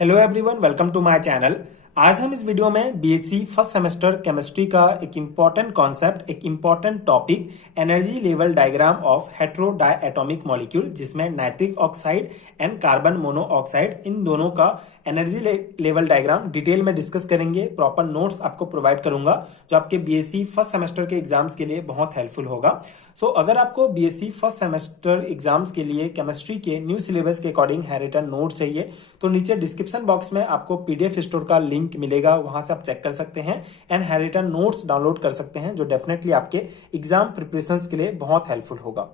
Hello everyone, welcome to my channel. आज हम इस वीडियो में बीएससी फर्स्ट सेमेस्टर केमिस्ट्री का एक इम्पॉर्टेंट कॉन्सेप्ट, एक important topic energy level diagram of hetero diatomic molecule, जिसमें nitric oxide and carbon monoxide, इन दोनों का एनर्जी लेवल डायग्राम डिटेल में डिस्कस करेंगे। प्रॉपर नोट्स आपको प्रोवाइड करूंगा जो आपके बीएससी फर्स्ट सेमेस्टर के एग्जाम्स के लिए बहुत हेल्पफुल होगा। सो अगर आपको बीएससी फर्स्ट सेमेस्टर एग्जाम्स के लिए केमिस्ट्री के न्यू सिलेबस के अकॉर्डिंग हैंडरिटन नोट्स चाहिए तो नीचे डिस्क्रिप्शन बॉक्स में आपको पीडीएफ स्टोर का लिंक मिलेगा, वहां से आप चेक कर सकते हैं एंड हैंडरिटन नोट्स डाउनलोड कर सकते हैं, जो डेफिनेटली आपके एग्जाम प्रिपरेशंस के लिए बहुत हेल्पफुल होगा।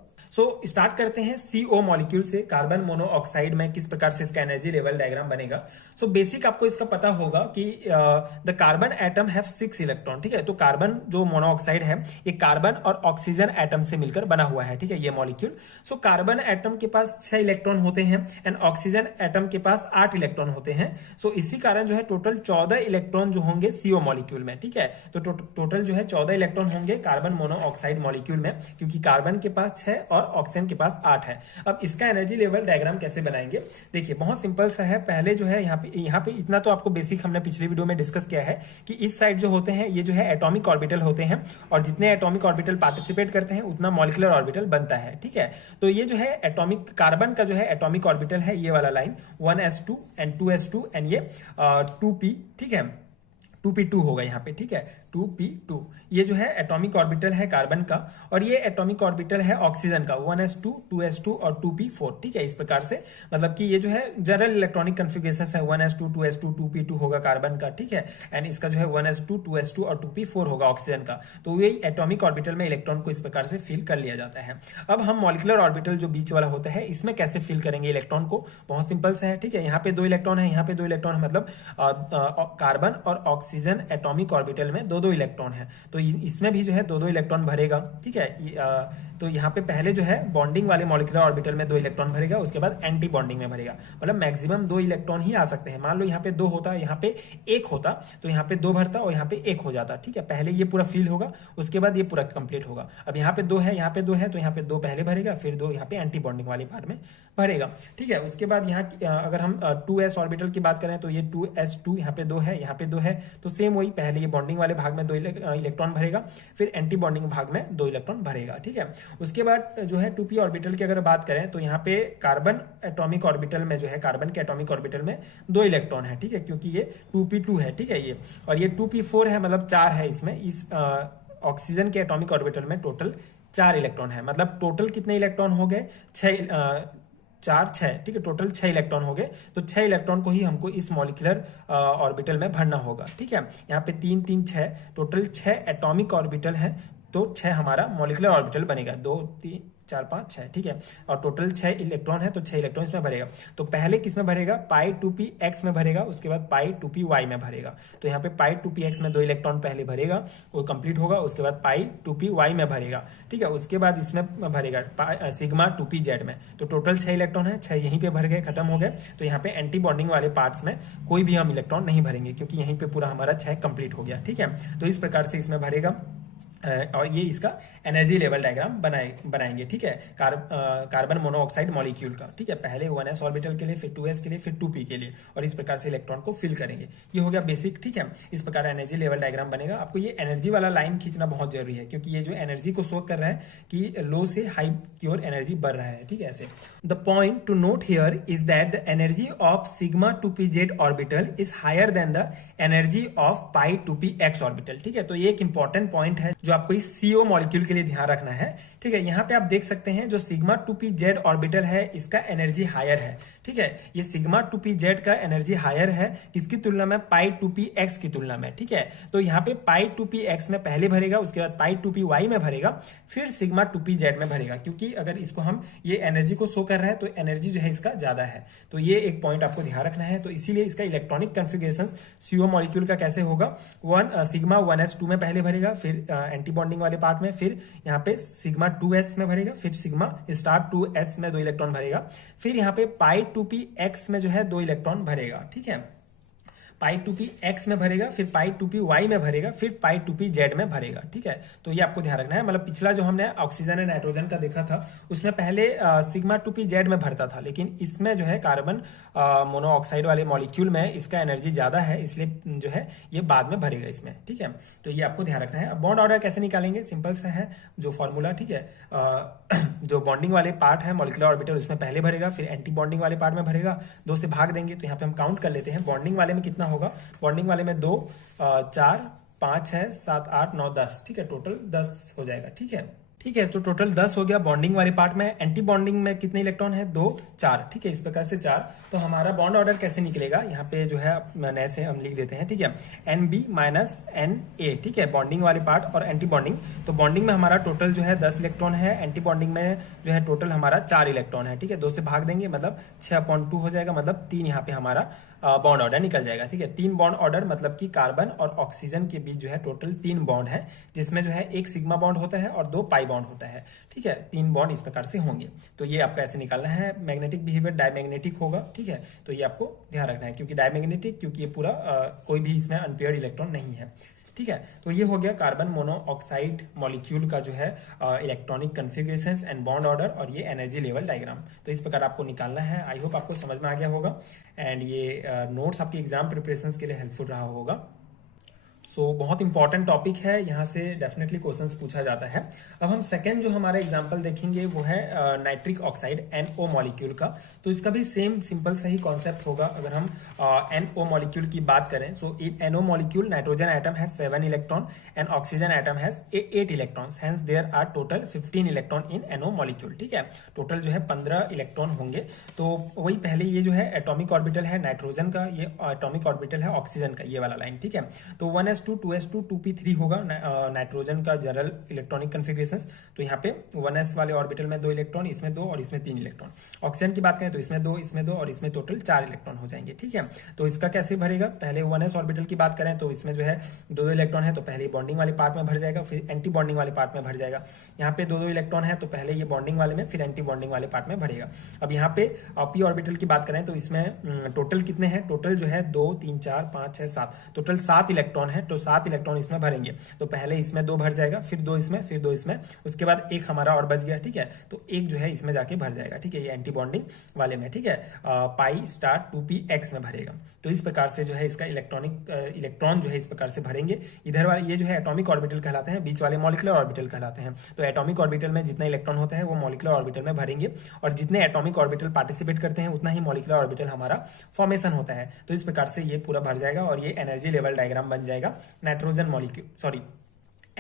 स्टार्ट करते हैं CO मॉलिक्यूल से। कार्बन मोनोऑक्साइड में किस प्रकार से इसका एनर्जी लेवल डायग्राम बनेगा। बेसिक आपको इसका पता होगा कि the carbon atom have 6 electron. ठीक है, तो कार्बन जो मोनोऑक्साइड है ये कार्बन और ऑक्सीजन एटम से मिलकर बना हुआ है। ठीक है, ये मॉलिक्यूल। कार्बन एटम के पास 6 इलेक्ट्रॉन होते हैं एंड ऑक्सीजन एटम के पास 8 इलेक्ट्रॉन होते हैं। इसी कारण जो है टोटल 14 इलेक्ट्रॉन जो होंगे CO मॉलिक्यूल में। ठीक है, तो टोटल जो है 14 इलेक्ट्रॉन होंगे कार्बन मोनोऑक्साइड मॉलिक्यूल में, क्योंकि कार्बन के पास 6 और ऑक्सीजन के पास 8 है। अब इसका एनर्जी लेवल डायग्राम कैसे बनाएंगे, देखिए बहुत सिंपल सा है। पहले जो है यहाँ पे इतना तो आपको बेसिक हमने पिछली वीडियो में डिस्कस किया है कि इस साइड जो होते हैं ये जो है एटॉमिक ऑर्बिटल होते हैं, और जितने एटॉमिक ऑर्बिटल पार्टिसिपेट करते हैं उतना मॉलिक्यूलर ऑर्बिटल बनता है। ठीक है, तो ये जो है एटॉमिक कार्बन का जो है एटॉमिक ऑर्बिटल है ये वाला line 1s2 and 2s2 and ये 2p। ठीक है, 2p2 होगा यहाँ पे। ठीक है, 2p2 ये जो है एटॉमिक ऑर्बिटल है कार्बन का, और ये एटॉमिक ऑर्बिटल है ऑक्सीजन का 1s2 2s2 और 2p4। ठीक है, इस प्रकार से मतलब कि ये जो है जनरल इलेक्ट्रॉनिक कन्फिगरेशन है 1s2 2s2 2p2 होगा कार्बन का। ठीक है, एंड इसका जो है 1s2 2s2 और 2p4 होगा ऑक्सीजन का। तो ये एटॉमिक ऑर्बिटल में इलेक्ट्रॉन को इस प्रकार से फिल कर लिया जाता है। अब हम मॉलिक्यूलर ऑर्बिटल जो बीच वाला होता है इसमें कैसे फिल करेंगे इलेक्ट्रॉन को, बहुत सिंपल सा है। ठीक है, यहाँ पे 2 इलेक्ट्रॉन है, यहाँ पे 2 इलेक्ट्रॉन है, मतलब कार्बन और ऑक्सीजन एटॉमिक ऑर्बिटल में 2-2 इलेक्ट्रॉन है, तो इसमें भी जो है 2-2 इलेक्ट्रॉन भरेगा। ठीक है, तो यहाँ पे पहले जो है बॉन्डिंग वाले मॉलिक्यूलर ऑर्बिटल में 2 इलेक्ट्रॉन भरेगा, उसके बाद एंटी बॉन्डिंग में भरेगा, मतलब मैक्सिमम 2 इलेक्ट्रॉन ही आ सकते हैं। मान लो यहाँ पे 2 होता, यहाँ पे 1 होता, तो यहाँ पे 2 भरता और यहाँ पे 1 हो जाता। ठीक है, पहले ये पूरा फिल होगा, उसके बाद ये पूरा कंप्लीट होगा। अब यहाँ पे 2 है, यहाँ पे 2 है, तो यहाँ पे 2 पहले भरेगा, फिर 2 यहाँ पे एंटी बॉन्डिंग वाले पार्ट में भरेगा। ठीक है, उसके बाद यहाँ अगर हम 2s ऑर्बिटल की बात करें तो ये 2s2 यहाँ पे 2 है, यहाँ पे 2 है, तो सेम वही पहले ये बॉन्डिंग वाले भाग में 2 इलेक्ट्रॉन भरेगा, फिर एंटी बॉन्डिंग भाग में 2 इलेक्ट्रॉन भरेगा। ठीक है, उसके बाद जो है 2p ऑर्बिटल की अगर बात करें तो यहाँ पे कार्बन एटॉमिक ऑर्बिटल में जो है कार्बन के एटॉमिक ऑर्बिटल में 2 इलेक्ट्रॉन है। ठीक है, क्योंकि ये 2p2 है। ठीक है, ये और ये 2p4 है, मतलब 4 है इसमें। इस ऑक्सीजन के एटॉमिक ऑर्बिटल में टोटल 4 इलेक्ट्रॉन है, मतलब टोटल कितने इलेक्ट्रॉन हो गए 6। ठीक है, टोटल 6 इलेक्ट्रॉन हो गए, तो 6 इलेक्ट्रॉन को ही हमको इस मॉलिक्यूलर ऑर्बिटल में भरना होगा। ठीक है, यहाँ पे 3 3 6 टोटल 6 एटॉमिक ऑर्बिटल है, तो 6 हमारा मॉलिक्यूलर ऑर्बिटल बनेगा, 2 3 4 5 6। ठीक है, और टोटल 6 इलेक्ट्रॉन है, तो 6 इलेक्ट्रॉन इसमें भरेगा। तो पहले किस में भरेगा, पाई 2px में भरेगा, उसके बाद पाई 2py में भरेगा। तो यहाँ पे पाई 2px में 2 इलेक्ट्रॉन पहले भरेगा, वो कंप्लीट होगा, उसके बाद पाई 2py में भरेगा। ठीक है, उसके बाद इसमें भरेगा सिग्मा 2pz में। तो टोटल 6 इलेक्ट्रॉन है, 6 यहीं पे भर गए, खत्म हो गए। तो यहाँ पे एंटी बॉन्डिंग वाले पार्ट्स में कोई भी हम इलेक्ट्रॉन नहीं भरेंगे, क्योंकि यहीं पे पूरा हमारा 6 कंप्लीट हो गया। ठीक है, तो इस प्रकार से इसमें भरेगा और ये इसका एनर्जी लेवल डायग्राम बनाएंगे। ठीक है, कार्बन मोनोऑक्साइड मॉलिक्यूल का। ठीक है, पहले 1s ऑर्बिटल के लिए, फिर 2s के लिए, फिर 2p के लिए, और इस प्रकार से इलेक्ट्रॉन को फिल करेंगे। ये हो गया बेसिक। ठीक है, इस प्रकार एनर्जी लेवल डायग्राम बनेगा। आपको ये एनर्जी वाला लाइन खींचना बहुत जरूरी है, क्योंकि ये जो एनर्जी को शो कर रहा है कि लो से हाई की ओर एनर्जी बढ़ रहा है। ठीक है, ऐसे the point to note here is that the energy of sigma 2pz orbital is higher than the energy of pi 2px orbital. ठीक है, तो ये एक इंपॉर्टेंट पॉइंट है जो आपको इस CO मॉलिक्यूल के लिए ध्यान रखना है। ठीक है, यहाँ पे आप देख सकते हैं जो सिग्मा 2pz ऑर्बिटल है इसका एनर्जी हायर है। ठीक है, ये सिग्मा 2pz का एनर्जी हायर है किसकी तुलना में, पाई 2px की तुलना में। ठीक है, तो यहाँ पे पाई 2px में पहले भरेगा, उसके बाद पाई 2py में भरेगा, फिर सिग्मा 2pz में भरेगा, क्योंकि अगर इसको हम ये एनर्जी को शो कर रहा है तो एनर्जी जो है इसका ज्यादा है। तो ये एक पॉइंट आपको ध्यान रखना है। तो इसीलिए इसका इलेक्ट्रॉनिक कन्फिगरेशन CO मॉलिक्यूल का कैसे होगा, सिग्मा 1s2 में पहले भरेगा, फिर एंटी बॉन्डिंग वाले पार्ट में, फिर यहाँ पे सिग्मा 2s में भरेगा, फिर सिग्मा स्टार 2s में 2 इलेक्ट्रॉन भरेगा, फिर यहाँ पे पाई 2px में जो है 2 इलेक्ट्रॉन भरेगा। ठीक है, पाई टू पी एक्स में भरेगा, फिर पाई टू पी वाई में भरेगा, फिर पाई टू पी जेड में भरेगा। ठीक है, तो ये आपको ध्यान रखना है। मतलब पिछला जो हमने ऑक्सीजन एंड नाइट्रोजन का देखा था उसमें पहले सिग्मा टू पी जेड में भरता था, लेकिन इसमें जो है कार्बन मोनोऑक्साइड वाले मॉलिक्यूल में इसका एनर्जी ज्यादा है, इसलिए जो है ये बाद में भरेगा इसमें। ठीक है, तो ये आपको ध्यान रखना है। अब बॉन्ड ऑर्डर कैसे निकालेंगे, सिंपल सा है जो फॉर्मूला। ठीक है, जो बॉन्डिंग वाले पार्ट है मॉलिक्यूलर ऑर्बिटल उसमें पहले भरेगा, फिर एंटी बॉन्डिंग वाले पार्ट में भरेगा, 2 से भाग देंगे। तो यहाँ पे हम काउंट कर लेते हैं बॉन्डिंग वाले में कितना होगा। बॉन्डिंग वाले में 2 4 5 6 7 8 9 10। ठीक है, टोटल 10 हो जाएगा। ठीक है, तो टोटल 10 हो गया बॉन्डिंग वाले पार्ट में। एंटी बॉन्डिंग में कितने इलेक्ट्रॉन है, 2 4। ठीक है, इस प्रकार से 4। तो हमारा बॉन्ड ऑर्डर कैसे निकलेगा, यहाँ पे जो है नए से हम लिख देते हैं। ठीक है, NB माइनस NA। ठीक है, बॉन्डिंग वाले पार्ट और एंटी बॉन्डिंग। तो बॉन्डिंग में हमारा टोटल जो है 10 इलेक्ट्रॉन है, एंटी बॉन्डिंग में जो है टोटल हमारा 4 इलेक्ट्रॉन है। ठीक है, 2 से भाग देंगे मतलब 6/2 हो जाएगा, मतलब 3 यहाँ पे हमारा बॉन्ड ऑर्डर निकल जाएगा। ठीक है, 3 बॉन्ड ऑर्डर मतलब कि कार्बन और ऑक्सीजन के बीच जो है टोटल 3 बॉन्ड है, जिसमें जो है 1 सिग्मा बॉन्ड होता है और 2 पाई बॉन्ड होता है। ठीक है, 3 बॉन्ड इस प्रकार से होंगे। तो ये आपका ऐसे निकालना है। मैग्नेटिक बिहेवियर डायमैग्नेटिक होगा। ठीक है, तो ये आपको ध्यान रखना है, क्योंकि डायमैग्नेटिक, क्योंकि ये पूरा कोई भी इसमें अनपेयर्ड इलेक्ट्रॉन नहीं है। ठीक है, तो ये हो गया कार्बन मोनोऑक्साइड मॉलिक्यूल का जो है electronic configurations and bond order और ये एनर्जी लेवल डायग्राम। तो इस प्रकार आपको निकालना है। आई होप आपको समझ में आ गया होगा एंड ये नोट्स आपके एग्जाम प्रिपरेशंस के लिए हेल्पफुल रहा होगा। बहुत इंपॉर्टेंट टॉपिक है, यहाँ से डेफिनेटली क्वेश्चंस पूछा जाता है। अब हम सेकंड जो हमारा एग्जांपल देखेंगे वो है नाइट्रिक ऑक्साइड NO मॉलिक्यूल का। तो इसका भी सेम सिंपल सा ही कॉन्सेप्ट होगा। अगर हम NO मॉलिक्यूल की बात करें, so NO molecule, nitrogen atom has 7 electron and oxygen atom has 8 electrons, hence there are total 15 electron in NO molecule. ठीक है, टोटल जो है 15 इलेक्ट्रॉन होंगे। तो वही पहले ये जो है एटॉमिक ऑर्बिटल है नाइट्रोजन का, ये एटॉमिक ऑर्बिटल है ऑक्सीजन का, ये वाला लाइन। ठीक है, तो 1s2 2s2 2p3 होगा नाइट्रोजन का जनरल इलेक्ट्रॉनिक कॉन्फ़िगरेशंस। तो यहाँ पे 1s वाले ऑर्बिटल में 2 इलेक्ट्रॉन, इसमें 2 और इसमें 3 इलेक्ट्रॉन। ऑक्सीजन की बात करें तो इसमें 2, इसमें 2 और इसमें टोटल 4 इलेक्ट्रॉन हो जाएंगे। ठीक है, तो इसका कैसे भरेगा, पहले 1s ऑर्बिटल की बात करें तो इसमें जो है 2 इलेक्ट्रॉन है, तो पहले बॉन्डिंग वाले पार्ट में भर जाएगा, फिर एंटी बॉन्डिंग वाले पार्ट में भर जाएगा। यहाँ पे 2 इलेक्ट्रॉन है, तो पहले ये बॉन्डिंग वाले में, फिर एंटी बॉन्डिंग वाले पार्ट में भरेगा। अब यहाँ पे p ऑर्बिटल की बात करें तो इसमें टोटल कितने हैं, टोटल जो है 2 3 4 5 6 7, टोटल 7 इलेक्ट्रॉन है। तो 7 इलेक्ट्रॉन इसमें भरेंगे, तो पहले इसमें 2 भर जाएगा, फिर 2 इसमें, फिर 2 इसमें, उसके बाद 1 हमारा और बच गया। ठीक है, तो 1 जो है इसमें जाके भर जाएगा। ठीक है, ये एंटी बॉन्डिंग वाले में। ठीक है, पाई स्टार 2px में भरेगा। तो इस प्रकार से जो है इसका इलेक्ट्रॉन जो है इस प्रकार से भरेंगे। इधर वाले ये जो है एटॉमिक ऑर्बिटल कहलाते हैं, बीच वाले मॉलिक्यूलर ऑर्बिटल कहलाते हैं। तो एटॉमिक ऑर्बिटल में जितना इलेक्ट्रॉन होता है वो मॉलिक्यूलर ऑर्बिटल में भरेंगे, और जितने एटॉमिक ऑर्बिटल पार्टिसिपेट करते हैं उतना ही मॉलिक्यूलर ऑर्बिटल हमारा फॉर्मेशन होता है। तो इस प्रकार से ये पूरा भर जाएगा और ये एनर्जी लेवल डायग्राम बन जाएगा nitrogen molecule, sorry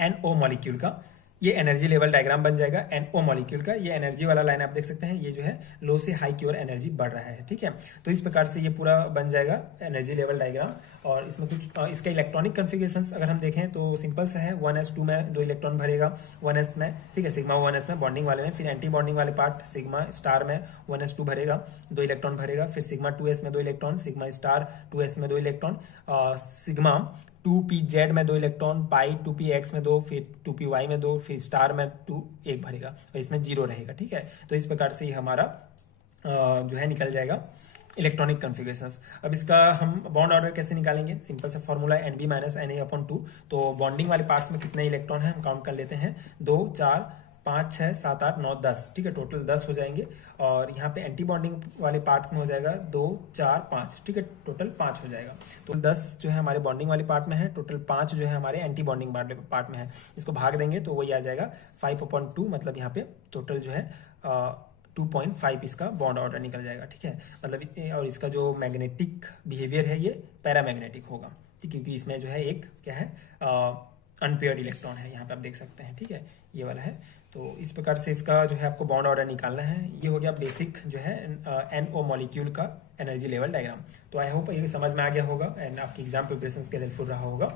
NO molecule का। ये एनर्जी लेवल डायग्राम बन जाएगा NO मॉलिक्यूल का। ये एनर्जी वाला लाइन आप देख सकते हैं, ये जो है लो से हाई की ओर एनर्जी बढ़ रहा है। ठीक है, तो इस प्रकार से ये पूरा बन जाएगा एनर्जी लेवल डायग्राम। और इसमें कुछ इसका इलेक्ट्रॉनिक कॉन्फ़िगरेशंस अगर हम देखें तो सिंपल सा है। 1s2 में 2 इलेक्ट्रॉन भरेगा 1s में। ठीक है, सिग्मा 1s में बॉन्डिंग वाले में, फिर एंटी बॉन्डिंग वाले पार्ट सिग्मा स्टार में 1s2 भरेगा, 2 इलेक्ट्रॉन भरेगा, फिर सिग्मा 2s में 2 इलेक्ट्रॉन, सिग्मा स्टार 2s में 2 इलेक्ट्रॉन, सिग्मा 2pz में 2 इलेक्ट्रॉन, पाई 2px में 2, फिर 2py में 2, फिर स्टार में 1 भरेगा, और इसमें 0 रहेगा। ठीक है, तो इस प्रकार से ये हमारा जो है निकल जाएगा इलेक्ट्रॉनिक कॉन्फ़िगरेशंस। अब इसका हम बॉन्ड ऑर्डर कैसे निकालेंगे, सिंपल सा फॉर्मूला NB माइनस NA/2। तो बॉन्डिंग वाले पार्ट्स में कितने इलेक्ट्रॉन है हम काउंट कर लेते हैं, 2 4 5 6 7 8 9 10। ठीक है, टोटल 10 हो जाएंगे। और यहाँ पे एंटी बॉन्डिंग वाले पार्ट्स में हो जाएगा 2 4 5। ठीक है, टोटल 5 हो जाएगा। तो 10 जो है हमारे बॉन्डिंग वाले पार्ट में है, टोटल 5 जो है हमारे एंटी बॉन्डिंग पार्ट में है। इसको भाग देंगे तो वही आ जाएगा 5/2, मतलब यहाँ पे टोटल जो है 2.5 इसका बॉन्ड ऑर्डर निकल जाएगा। ठीक है, मतलब और इसका जो मैग्नेटिक बिहेवियर है ये पैरामैग्नेटिक होगा, क्योंकि इसमें जो है एक क्या है अनपेयर्ड इलेक्ट्रॉन है, यहाँ पे आप देख सकते हैं। ठीक है, ये वाला है। तो इस प्रकार से इसका जो है आपको बॉन्ड ऑर्डर निकालना है। ये हो गया बेसिक जो है NO मॉलिक्यूल का एनर्जी लेवल डायग्राम। तो आई होप ये समझ में आ गया होगा एंड आपकी एग्जाम प्रिपरेशन के लिए हेल्पफुल रहा होगा।